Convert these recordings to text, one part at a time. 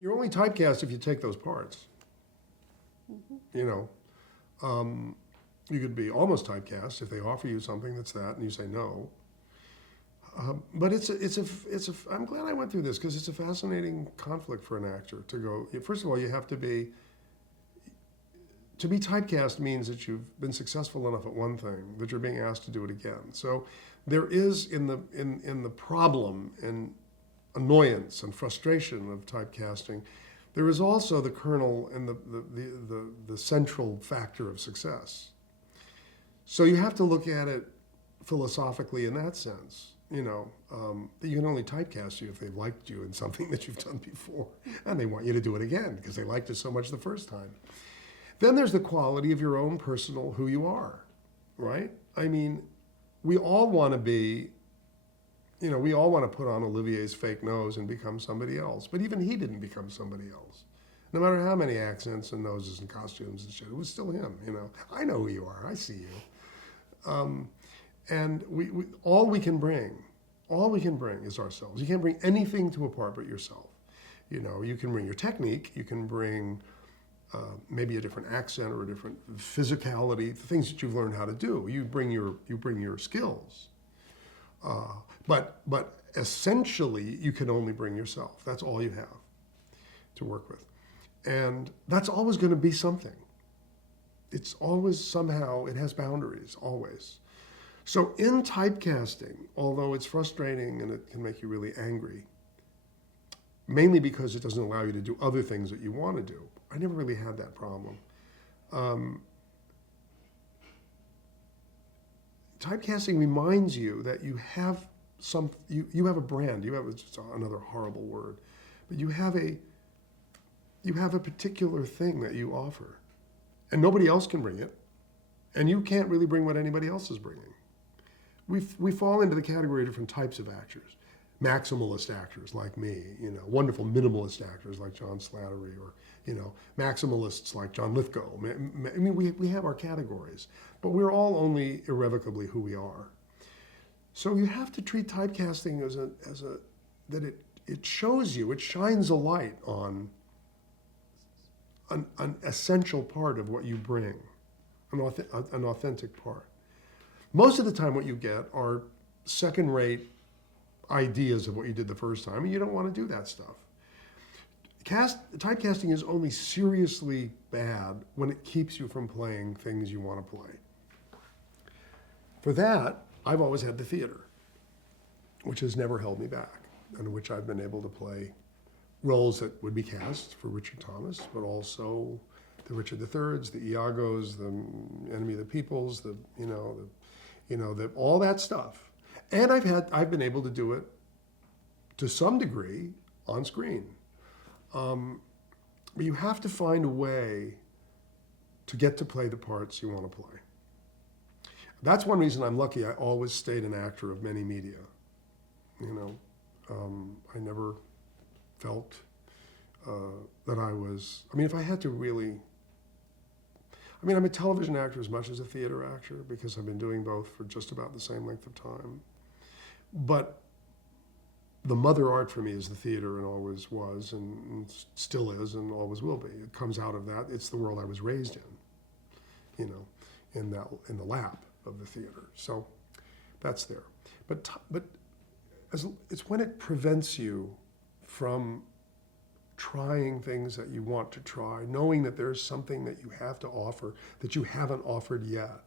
You're only typecast if you take those parts. You know, you could be almost typecast if they offer you something that's that and you say no. But I'm glad I went through this because it's a fascinating conflict for an actor to go. First of all, you have to be typecast means that you've been successful enough at one thing that you're being asked to do it again. So there is in the problem and annoyance and frustration of typecasting, there is also the kernel and the central factor of success. So you have to look at it philosophically in that sense. You know, that you can only typecast you if they've liked you in something that you've done before, and they want you to do it again because they liked it so much the first time. Then there's the quality of your own personal who you are, right? I mean, we all want to be, you know, we all want to put on Olivier's fake nose and become somebody else, but even he didn't become somebody else. No matter how many accents and noses and costumes and shit, it was still him, you know. I know who you are, I see you. And all we can bring is ourselves. You can't bring anything to a part but yourself. You know, you can bring your technique, you can bring maybe a different accent or a different physicality, the things that you've learned how to do. You bring your skills. But essentially, you can only bring yourself. That's all you have to work with. And that's always going to be something. It's always somehow, it has boundaries, always. So in typecasting, although it's frustrating and it can make you really angry, mainly because it doesn't allow you to do other things that you want to do, I never really had that problem. Typecasting reminds you that you have you have a brand. You have it's another horrible word, but you have a particular thing that you offer, and nobody else can bring it, and you can't really bring what anybody else is bringing. We fall into the category of different types of actors. Maximalist actors like me, you know, wonderful minimalist actors like John Slattery, or, you know, maximalists like John Lithgow. I mean, we have our categories, but we're all only irrevocably who we are. So you have to treat typecasting that it shows you, it shines a light on an essential part of what you bring, an authentic part. Most of the time what you get are second-rate ideas of what you did the first time, and you don't want to do that stuff. Typecasting is only seriously bad when it keeps you from playing things you want to play. For that, I've always had the theater, which has never held me back, and in which I've been able to play roles that would be cast for Richard Thomas, but also the Richard III's, the Iagos, the Enemy of the Peoples, all that stuff. And I've been able to do it to some degree on screen. But you have to find a way to get to play the parts you want to play. That's one reason I'm lucky. I always stayed an actor of many media. You know, I never felt that I was, I mean, if I had to really, I mean, I'm a television actor as much as a theater actor because I've been doing both for just about the same length of time. But the mother art for me is the theater, and always was, and still is, and always will be. It comes out of that. It's the world I was raised in, you know, in the lap of the theater. So that's there. But it's when it prevents you from trying things that you want to try, knowing that there's something that you have to offer that you haven't offered yet,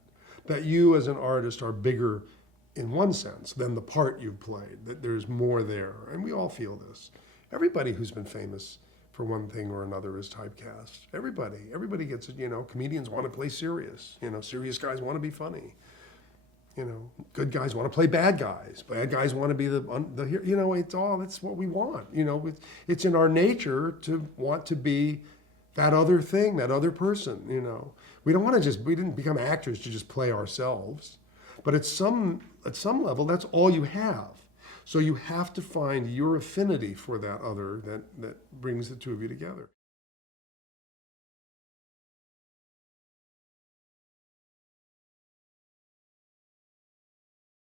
that you as an artist are bigger in one sense than the part you've played, that there's more there. And we all feel this. Everybody who's been famous for one thing or another is typecast. Everybody gets it, you know, comedians want to play serious, you know, serious guys want to be funny. You know, good guys want to play bad guys. Bad guys want to be the you know, that's what we want. You know, it's in our nature to want to be that other thing, that other person, you know. We didn't become actors to just play ourselves. But at some level, that's all you have. So you have to find your affinity for that other that brings the two of you together.